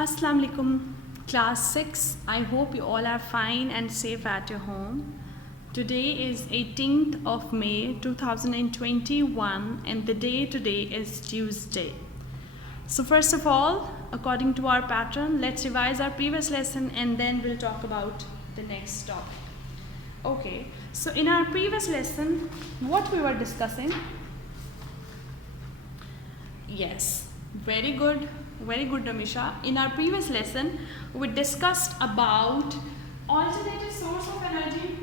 Assalamu alaikum, class 6. I hope you all are fine and safe at your home. Today is 18th of May 2021 and the day today is Tuesday. So first of all, according to our pattern, let's revise our previous lesson and then we'll talk about the next topic. Okay, so in our previous lesson, what we were discussing? Yes, very good, Ramisha. In our previous lesson, we discussed about alternative source of energy.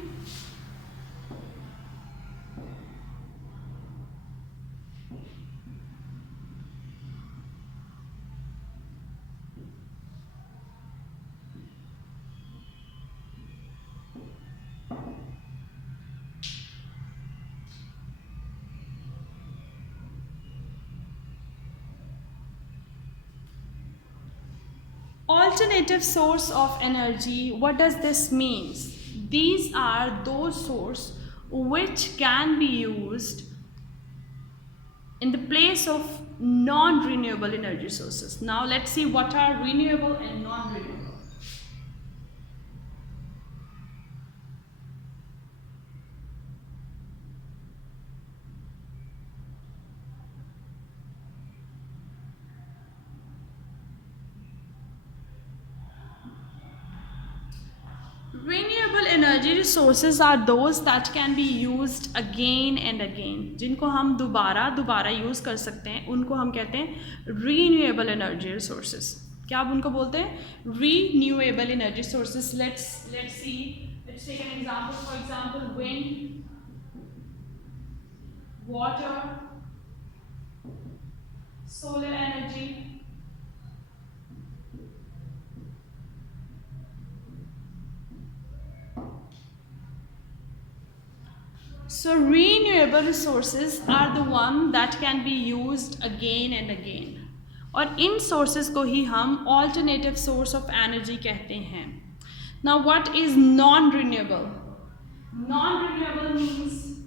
Alternative source of energy, what does this mean? These are those sources which can be used in the place of non-renewable energy sources. Now let's see what are renewable and non-renewable. Renewable energy resources are those that can be used again and again. जिनको हम दोबारा use कर सकते हैं उनको हम कहते हैं renewable energy resources. क्या आप उनको बोलते हैं renewable energy sources? Let's see. Let's take an example. For example, wind, water, solar energy. So renewable resources are the one that can be used again and again. और इन sources को ही हम alternative source of energy कहते हैं. Now what is non-renewable? Non-renewable means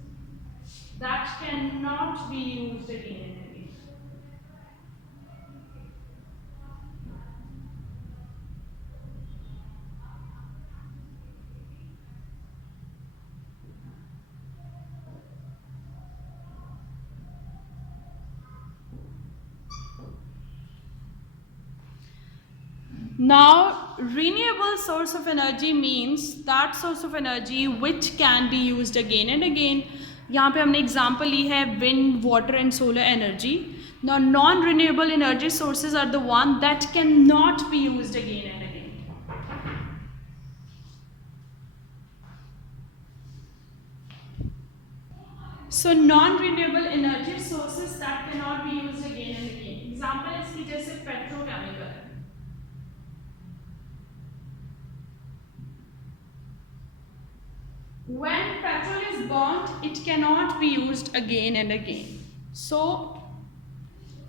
that cannot be used again and again. Now, renewable source of energy means that source of energy which can be used again and again. यहाँ पे हमने example ली है wind, water and solar energy. Now, non-renewable energy sources are the one that cannot be used again and again. So, non-renewable energy sources that cannot be used again and again. Example इसकी जैसे petrochemical. When petrol is burnt, it cannot be used again and again. So,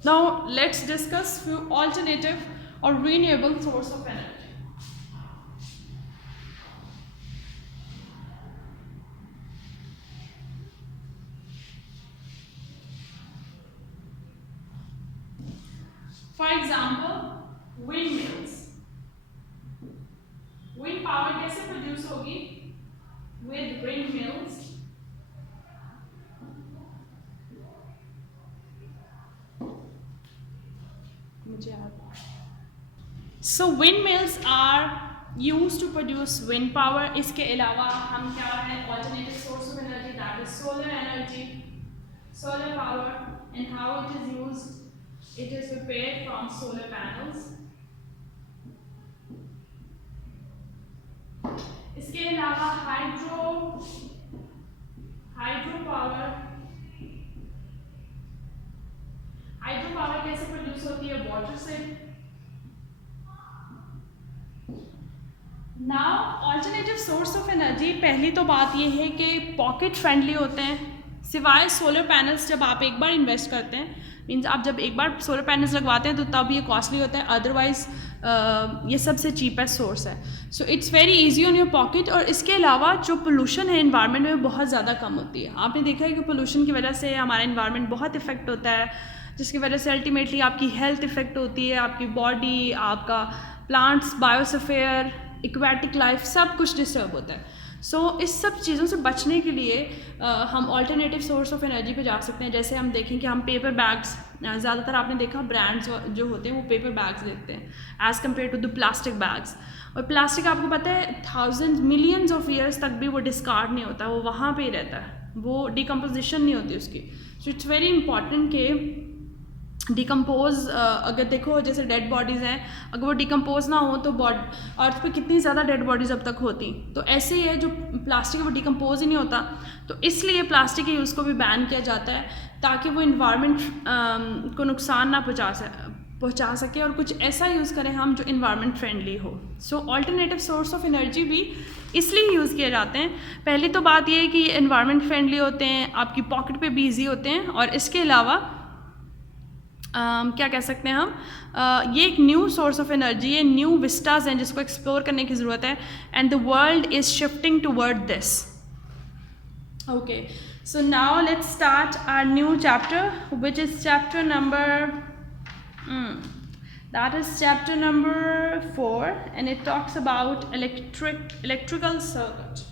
now let's discuss few alternative or renewable source of energy. For example, windmills. Wind power कैसे produce होगी? With windmills. So windmills are used to produce wind power. इसके अलावा हम क्या है alternative source of energy, that is solar energy, solar power, and how it is used. It is prepared from solar panels. इसके अलावा hydro power कैसे produce होती है? वाटर से. Now alternative source of energy, पहली तो बात ये है कि पॉकेट फ्रेंडली होते हैं. सिवाय सोलर पैनल्स, जब आप एक बार इन्वेस्ट करते हैं, मीन्स आप जब एक बार सोलर पैनल्स लगवाते हैं तो तब ये कॉस्टली होता है, अदरवाइज ये सबसे चीपेस्ट सोर्स है. So it's very easy on your pocket. और इसके अलावा जो पोल्यूशन है इन्वायरमेंट में बहुत ज़्यादा कम होती है. आपने देखा है कि पोल्यूशन की वजह से हमारा इन्वायरमेंट बहुत इफेक्ट होता है. जिसकी वजह से अल्टीमेटली आपकी हेल्थ इफ़ेक्ट होती है, आपकी बॉडी, आपका प्लांट्स, बायोस्फीयर, एक्वेटिक लाइफ, सब कुछ डिस्टर्ब होता है. सो इस सब चीज़ों से बचने के लिए हम ऑल्टरनेटिव सोर्स ऑफ एनर्जी पे जा सकते हैं. जैसे हम देखें कि हम पेपर बैग्स, ज़्यादातर आपने देखा ब्रांड्स जो होते हैं वो पेपर बैग्स देते हैं as compare to the plastic bags. और प्लास्टिक आपको पता है थाउजेंड मिलियंस ऑफ ईयर्स तक भी वो डिस्कार्ड नहीं होता, वो वहाँ पे ही रहता है, वो डिकम्पोजिशन नहीं होती उसकी. सो इट्स वेरी इंपॉर्टेंट कि डिकम्पोज, अगर देखो जैसे डेड बॉडीज़ हैं, अगर वो डिकम्पोज ना हो तो अर्थ पे कितनी ज़्यादा डेड बॉडीज़ अब तक होती. तो ऐसे ही है जो प्लास्टिक है वो डिकम्पोज ही नहीं होता, तो इसलिए प्लास्टिक के यूज़ को भी बैन किया जाता है ताकि वो इन्वायरमेंट को नुकसान ना पहुँचा सके और कुछ ऐसा यूज़ करें हम जो इन्वायरमेंट फ्रेंडली हो. सो ऑल्टरनेटिव सोर्स ऑफ एनर्जी भी इसलिए यूज़ किए जाते हैं. पहली तो बात ये है कि इन्वायरमेंट फ्रेंडली होते हैं, आपकी पॉकेट पे भी ईजी होते हैं, और इसके अलावा क्या कह सकते हैं हम, ये एक न्यू सोर्स ऑफ एनर्जी है, न्यू विस्टाज हैं जिसको एक्सप्लोर करने की ज़रूरत है. And the world is shifting toward this. Okay, so now let's start our new chapter which is chapter number that is chapter number 4, and it talks about electrical circuit.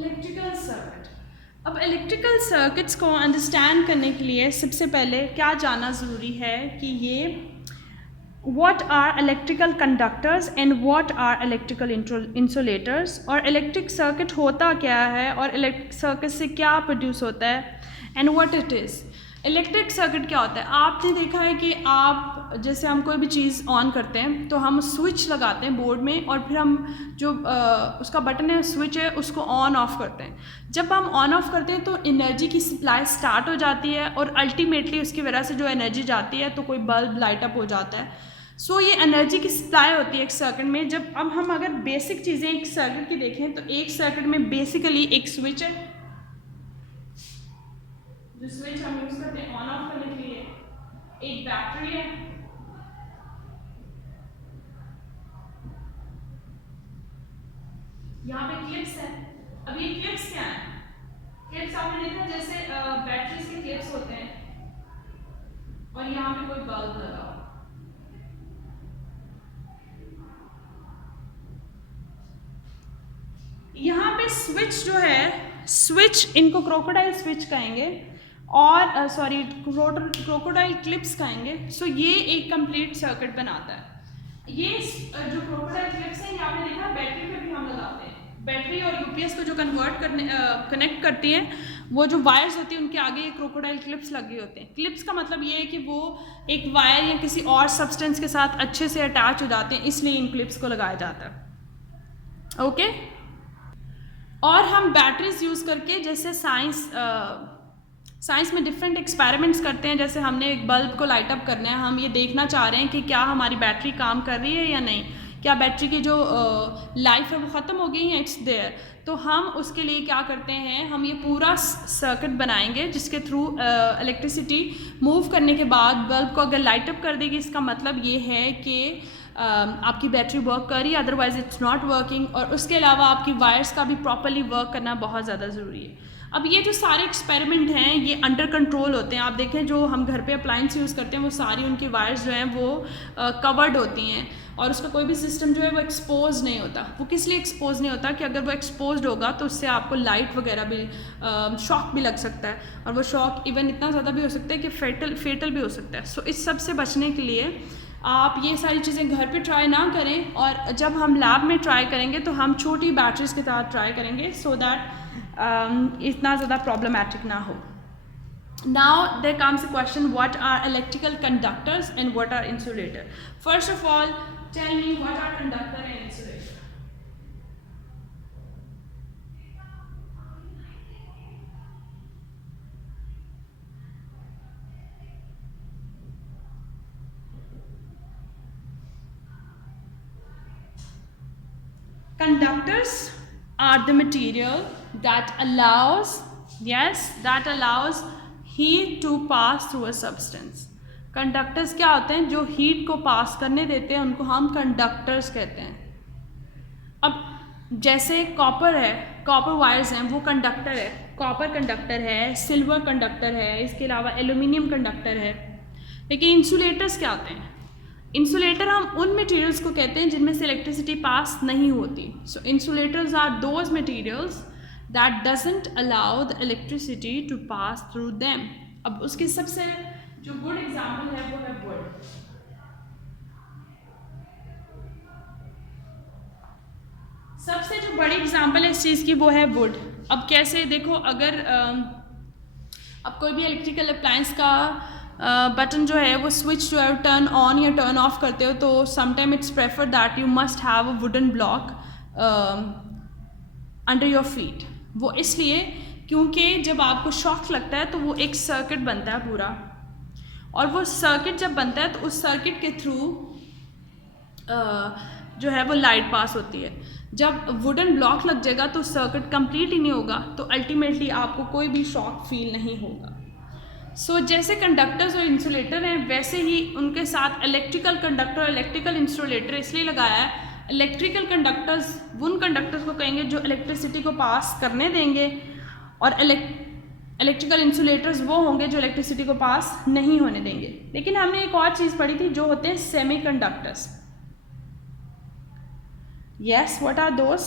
Electrical circuit. अब electrical circuits को understand करने के लिए सबसे पहले क्या जानना ज़रूरी है कि ये what are electrical conductors and what are electrical insulators, और इलेक्ट्रिक सर्किट होता क्या है और इलेक्ट्रिक सर्किट से क्या प्रोड्यूस होता है, and what it is. Electric circuit क्या होता है, आपने देखा है कि आप जैसे हम कोई भी चीज़ ऑन करते हैं तो हम स्विच लगाते हैं बोर्ड में, और फिर हम जो उसका बटन है, स्विच है, उसको ऑन ऑफ करते हैं. जब हम ऑन ऑफ करते हैं तो एनर्जी की सप्लाई स्टार्ट हो जाती है, और अल्टीमेटली उसकी वजह से जो एनर्जी जाती है तो कोई बल्ब लाइट अप हो जाता है. सो ये एनर्जी की सप्लाई होती है एक सर्किट में. जब अब हम अगर बेसिक चीज़ें एक सर्किट की देखें तो एक सर्किट में बेसिकली एक स्विच है, जो स्विच हम यूज़ करते हैं ऑन ऑफ करने के लिए, एक बैटरी है, यहाँ पे क्लिप्स है. अब ये क्लिप्स क्या है, क्लिप्स आपने देखा जैसे बैटरीज के क्लिप्स होते हैं, और यहाँ पे कोई बल्ब लगा हो. यहाँ पे स्विच जो है, स्विच इनको क्रोकोडाइल स्विच कहेंगे, और सॉरी क्रोकोडाइल क्लिप्स कहेंगे. सो ये एक कंप्लीट सर्किट बनाता है. ये जो क्रोकोडाइल क्लिप्स हैं, ये आपने देखा बैटरी पे भी हम लगाते हैं. बैटरी और यूपीएस को जो कनेक्ट करती हैं, वो जो वायर्स होती हैं उनके आगे ये क्रोकोडाइल क्लिप्स लगे होते हैं. क्लिप्स का मतलब ये है कि वो एक वायर या किसी और सब्सटेंस के साथ अच्छे से अटैच हो जाते हैं, इसलिए इन क्लिप्स को लगाया जाता है. ओके, और हम बैटरीज यूज़ करके जैसे साइंस में डिफरेंट एक्सपेरिमेंट्स करते हैं. जैसे हमने एक बल्ब को लाइट अप करना है, हम ये देखना चाह रहे हैं कि क्या हमारी बैटरी काम कर रही है या नहीं, क्या बैटरी की जो लाइफ है वो ख़त्म हो गई है, इट्स देयर. तो हम उसके लिए क्या करते हैं, हम ये पूरा सर्किट बनाएंगे जिसके थ्रू इलेक्ट्रिसिटी मूव करने के बाद बल्ब को अगर लाइट अप कर देगी, इसका मतलब ये है कि आपकी बैटरी वर्क कर रही है, अदरवाइज इट्स नॉट वर्किंग. और उसके अलावा आपकी वायर्स का भी प्रॉपरली वर्क करना बहुत ज़्यादा ज़रूरी है. अब ये जो सारे एक्सपेरिमेंट हैं ये अंडर कंट्रोल होते हैं. आप देखें जो हम घर पे अप्लायंस यूज़ करते हैं वो सारी उनकी वायर्स जो हैं वो कवर्ड होती हैं, और उसका कोई भी सिस्टम जो है वो एक्सपोज नहीं होता. वो किस लिए एक्सपोज नहीं होता कि अगर वो एक्सपोज होगा तो उससे आपको लाइट वगैरह भी शॉक भी लग सकता है, और वो शॉक इवन इतना ज़्यादा भी हो सकता है कि फेटल भी हो सकता है. सो इस सब से बचने के लिए आप ये सारी चीज़ें घर पे ट्राई ना करें, और जब हम लैब में ट्राई करेंगे तो हम छोटी बैटरीज के साथ ट्राई करेंगे, सो दैट इतना ज़्यादा प्रॉब्लमैटिक ना हो. Now there comes a question, what are electrical conductors and what are insulator? First of all, tell me what are conductor and insulator. conductors are the material that allows heat to pass through a substance. Conductors क्या होते हैं? जो heat को पास करने देते हैं उनको हम कंडक्टर्स कहते हैं. अब जैसे कॉपर है, कॉपर वायर्स हैं, वो कंडक्टर है. कॉपर कंडक्टर है, सिल्वर कंडक्टर है, इसके अलावा एल्यूमिनियम कंडक्टर है. लेकिन इंसुलेटर्स क्या होते हैं? इंसुलेटर हम उन मटेरियल्स को कहते हैं जिनमें से इलेक्ट्रिसिटी पास नहीं होती. So insulators are those materials that doesn't allow the electricity to pass through them. अब उसके सबसे जो गुड एग्जाम्पल है वो है वुड. सबसे जो बड़ी एग्जाम्पल है इस चीज़ की वो है वुड. अब कैसे? देखो, अगर अब कोई भी इलेक्ट्रिकल अप्लायंस का बटन जो है वो स्विच जो है टर्न ऑन या टर्न ऑफ करते हो तो sometime it's prefer that you must have a wooden block under your feet. वो इसलिए क्योंकि जब आपको शॉक लगता है तो वो एक सर्किट बनता है पूरा, और वो सर्किट जब बनता है तो उस सर्किट के थ्रू जो है वो लाइट पास होती है. जब वुडन ब्लॉक लग जाएगा तो सर्किट कंप्लीट ही नहीं होगा, तो अल्टीमेटली आपको कोई भी शॉक फील नहीं होगा. सो जैसे कंडक्टर्स और इंसुलेटर हैं वैसे ही उनके साथ इलेक्ट्रिकल कंडक्टर और इलेक्ट्रिकल इंसुलेटर इसलिए लगाया है. इलेक्ट्रिकल कंडक्टर्स उन कंडक्टर्स को कहेंगे जो इलेक्ट्रिसिटी को पास करने देंगे, और इलेक्ट्रिकल इंसुलेटर्स वो होंगे जो इलेक्ट्रिसिटी को पास नहीं होने देंगे. लेकिन हमने एक और चीज़ पढ़ी थी जो होते हैं semi conductors. Yes, what are those?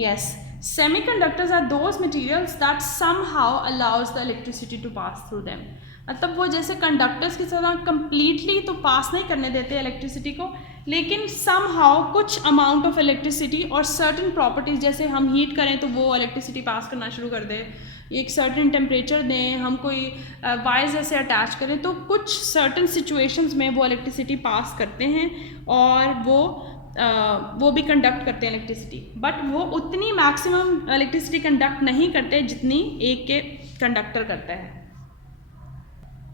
Yes, semiconductors are those materials that somehow allows the electricity to pass through them. मतलब वो जैसे कंडक्टर्स की तरह कम्प्लीटली तो पास नहीं करने देते इलेक्ट्रिसिटी को, लेकिन समहाउ कुछ अमाउंट ऑफ इलेक्ट्रिसिटी और सर्टेन प्रॉपर्टीज़, जैसे हम हीट करें तो वो इलेक्ट्रिसिटी पास करना शुरू कर दे, एक सर्टेन टेम्परेचर दें, हम कोई वायर्स ऐसे अटैच करें तो कुछ सर्टेन सिचुएशंस में वो इलेक्ट्रिसिटी पास करते हैं और वो भी कंडक्ट करते हैं इलेक्ट्रिसिटी. बट वो उतनी मैक्सिमम इलेक्ट्रिसिटी कंडक्ट नहीं करते जितनी एक के कंडक्टर करता है.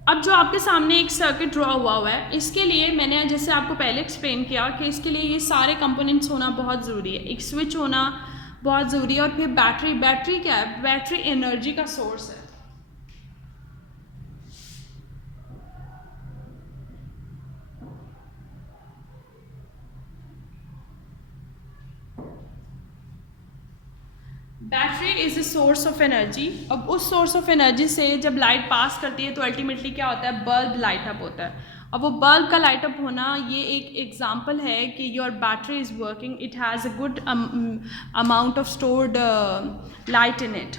अब जो आपके सामने एक सर्किट ड्रॉ हुआ है, इसके लिए मैंने जैसे आपको पहले एक्सप्लेन किया कि इसके लिए ये सारे कंपोनेंट्स होना बहुत ज़रूरी है. एक स्विच होना बहुत ज़रूरी है, और फिर बैटरी क्या है? बैटरी एनर्जी का सोर्स है. Battery is a source of energy. अब उस सोर्स ऑफ एनर्जी से जब लाइट पास करती है तो अल्टीमेटली क्या होता है? बल्ब लाइट अप होता है. अब वो बल्ब का लाइट अप होना ये एक एग्जांपल है कि your battery is working, it has a good amount of stored light in it.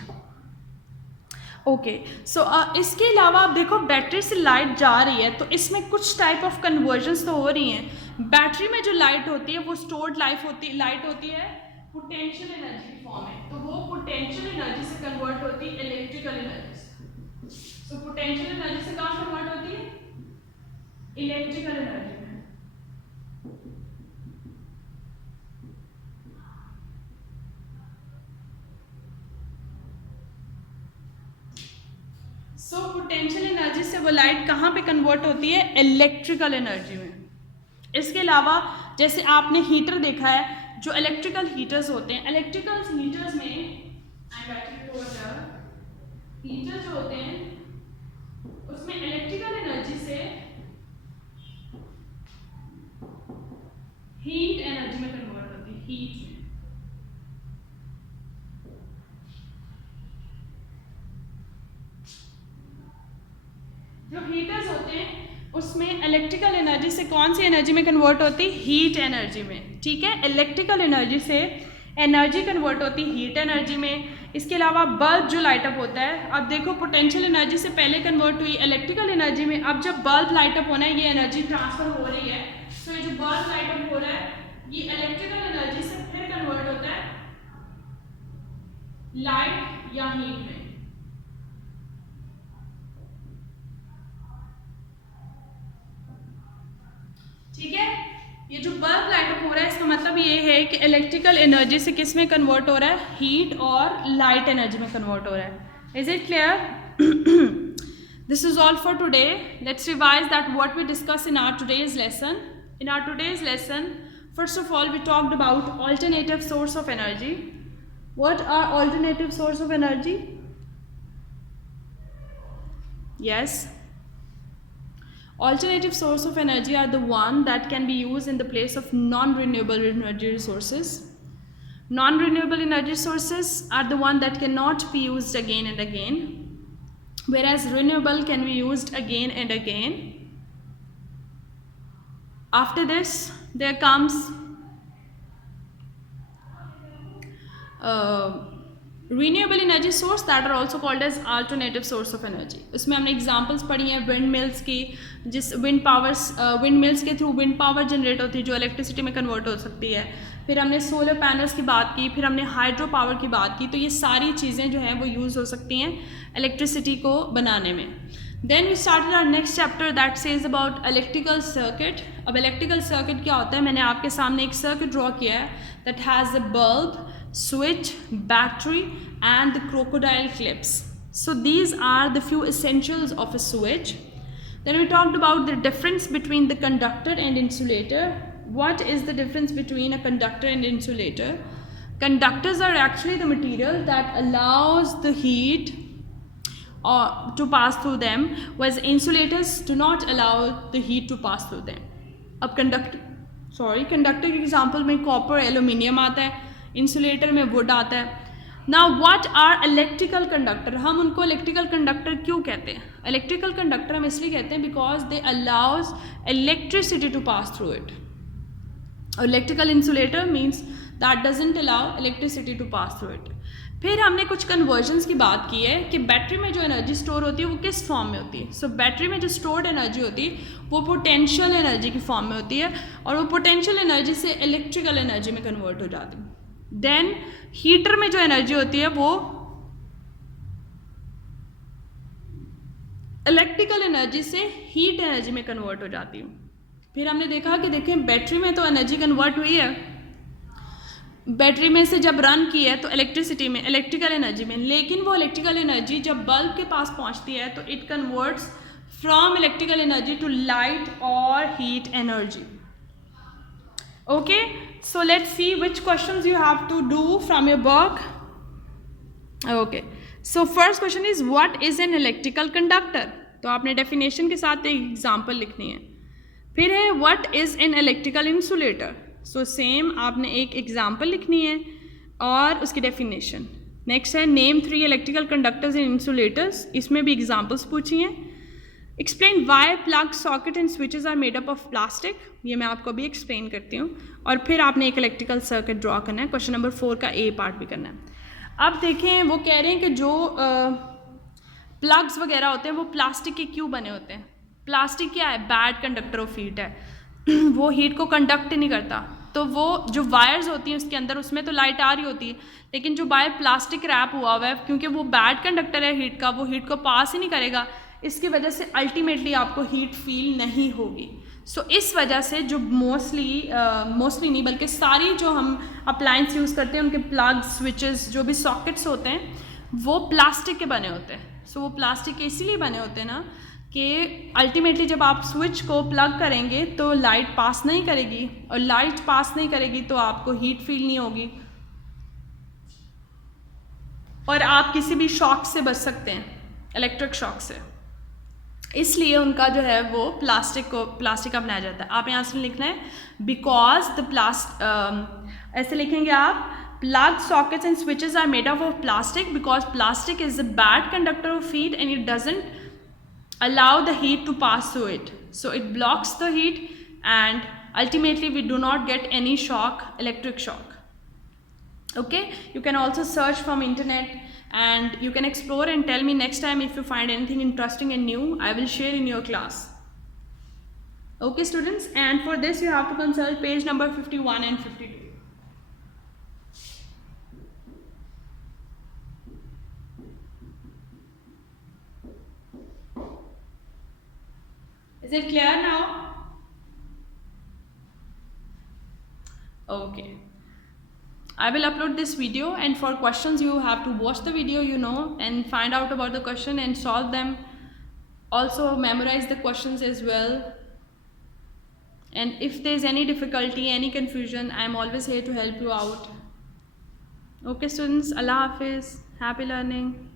Okay, so इसके अलावा आप देखो बैटरी से लाइट जा रही है तो इसमें कुछ टाइप ऑफ कन्वर्जन्स तो हो रही हैं. बैटरी में जो लाइट होती है वो स्टोर्ड लाइट होती है पोटेंशियल एनर्जी की फॉर्म में, तो वो पोटेंशियल एनर्जी से कन्वर्ट होती है इलेक्ट्रिकल एनर्जी से. सो पोटेंशियल एनर्जी से कहाँ कन्वर्ट होती है? इलेक्ट्रिकल एनर्जी में. सो पोटेंशियल एनर्जी से वो लाइट कहाँ पे कन्वर्ट होती है? इलेक्ट्रिकल एनर्जी में. इसके अलावा जैसे आपने हीटर देखा है, जो इलेक्ट्रिकल हीटर्स होते हैं, इलेक्ट्रिकल हीटर्स में हीटर जो होते हैं उसमें इलेक्ट्रिकल एनर्जी से हीट एनर्जी में कन्वर्ट होती है. हीट में जो हीटर्स होते हैं उसमें इलेक्ट्रिकल एनर्जी से कौन सी एनर्जी में कन्वर्ट होती है? हीट एनर्जी में. ठीक है, इलेक्ट्रिकल एनर्जी से एनर्जी कन्वर्ट होती है हीट एनर्जी में. इसके अलावा बल्ब जो लाइट अप होता है, अब देखो पोटेंशियल एनर्जी से पहले कन्वर्ट हुई इलेक्ट्रिकल एनर्जी में. अब जब बल्ब लाइट अप होना है, ये एनर्जी ट्रांसफर हो रही है, तो ये जो बल्ब लाइट अप हो रहा है ये इलेक्ट्रिकल एनर्जी से फिर कन्वर्ट होता है लाइट या हीट में. ठीक है, ये जो बल्ब लाइट अप हो रहा है इसका मतलब ये है कि इलेक्ट्रिकल एनर्जी से किस में कन्वर्ट हो रहा है? हीट और लाइट एनर्जी में कन्वर्ट हो रहा है. Is it clear? This is all for today. Let's revise that what we discuss in our today's lesson. In our today's lesson, First of all, we talked about alternative source of energy. What are alternative source of energy? Yes, alternative source of energy are the one that can be used in the place of non-renewable energy resources. Non-renewable energy sources are the one that cannot be used again and again, whereas renewable can be used again and again. After this, there comes renewable energy source that are also called as alternative source of energy. इसमें हमने examples पढ़ी हैं wind mills की, जिस wind mills के through wind power generate होती है जो इलेक्ट्रिसिटी में कन्वर्ट हो सकती है. फिर हमने सोलर पैनल्स की बात की, फिर हमने हाइड्रो पावर की बात की. तो ये सारी चीज़ें जो हैं वो यूज़ हो सकती हैं इलेक्ट्रिसिटी को बनाने में. Then we started our next chapter that says about electrical circuit. अब इलेक्ट्रिकल सर्किट क्या होता है, मैंने आपके सामने एक सर्किट ड्रॉ किया है that has a bulb, switch, battery and the crocodile clips. So these are the few essentials of a switch. Then we talked about the difference between the conductor and insulator. What is the difference between a conductor and insulator? Conductors are actually the material that allows the heat to pass through them, whereas insulators do not allow the heat to pass through them. अब conductor के example में copper, aluminium आता है, insulator में wood आता है. Now what are electrical conductor? हम उनको इलेक्ट्रिकल कंडक्टर क्यों कहते हैं? इलेक्ट्रिकल कंडक्टर हम इसलिए कहते हैं because they allows electricity to pass through it. Electrical insulator means that doesn't allow electricity to pass through it. फिर हमने कुछ कन्वर्जन्स की बात की है कि बैटरी में जो एनर्जी स्टोर होती है वो किस फॉर्म में होती है. सो बैटरी में जो स्टोर्ड एनर्जी होती है वो पोटेंशियल एनर्जी की फॉर्म में होती है और वो पोटेंशियल एनर्जी से इलेक्ट्रिकल एनर्जी में कन्वर्ट हो जाती है. देन हीटर में जो एनर्जी होती है वो इलेक्ट्रिकल एनर्जी से हीट एनर्जी में कन्वर्ट हो जाती है. फिर हमने देखा कि देखें बैटरी में तो एनर्जी कन्वर्ट हुई है, बैटरी में से जब रन की है तो इलेक्ट्रिसिटी में, इलेक्ट्रिकल एनर्जी में, लेकिन वो इलेक्ट्रिकल एनर्जी जब बल्ब के पास पहुंचती है तो it converts from electrical energy to light और heat energy. Okay, so let's see which questions you have to do from your book. Okay, so first question is what is an electrical conductor? तो आपने definition के साथ एक example लिखनी है. फिर है what is an electrical insulator? So same आपने एक example लिखनी है और उसकी definition. Next है name 3 electrical conductors and insulators. इसमें भी examples पूछी हैं. Explain why plug, socket and switches are made up of plastic. ये मैं आपको अभी एक्सप्लेन करती हूँ. और फिर आपने एक इलेक्ट्रिकल सर्किट ड्रॉ करना है. क्वेश्चन नंबर 4 का ए पार्ट भी करना है. अब देखें वो कह रहे हैं कि जो प्लग्स वगैरह होते हैं वो प्लास्टिक के क्यों बने होते हैं. प्लास्टिक क्या है, बैड कंडक्टर ऑफ हीट है. वो हीट को कंडक्ट नहीं करता. तो वो जो वायर्स होती हैं उसके अंदर, उसमें तो लाइट आ रही होती है, लेकिन जो वायर प्लास्टिक रैप हुआ है क्योंकि वो बैड कंडक्टर है हीट का, वो हीट को पास ही नहीं करेगा. इसकी वजह से अल्टीमेटली आपको हीट फील नहीं होगी. सो इस वजह से जो मोस्टली नहीं बल्कि सारी जो हम अप्लायंस यूज़ करते हैं उनके प्लग, स्विचेस, जो भी सॉकेट्स होते हैं वो प्लास्टिक के बने होते हैं. सो वो प्लास्टिक के इसीलिए बने होते हैं ना कि अल्टीमेटली जब आप स्विच को प्लग करेंगे तो लाइट पास नहीं करेगी, और लाइट पास नहीं करेगी तो आपको हीट फील नहीं होगी और आप किसी भी शॉक से बच सकते हैं, इलेक्ट्रिक शॉक से. इसलिए उनका जो है वो प्लास्टिक का बनाया जाता है. आप यहाँ से लिखना है बिकॉज द ऐसे लिखेंगे आप, plug, sockets and switches are made up of plastic because plastic is a bad conductor of heat and it doesn't allow the heat to pass through it. So it blocks the heat and ultimately we do not get any shock, electric shock. Okay, you can also search from internet and you can explore and tell me next time if you find anything interesting and new. I will share in your class. Okay students, and for this you have to consult page number 51 and 52. Is it clear now? Okay. I will upload this video, and for questions you have to watch the video, and find out about the question and solve them. Also memorize the questions as well And if there's any difficulty, any confusion, I'm always here to help you out. Okay students, Allah Hafiz, happy learning.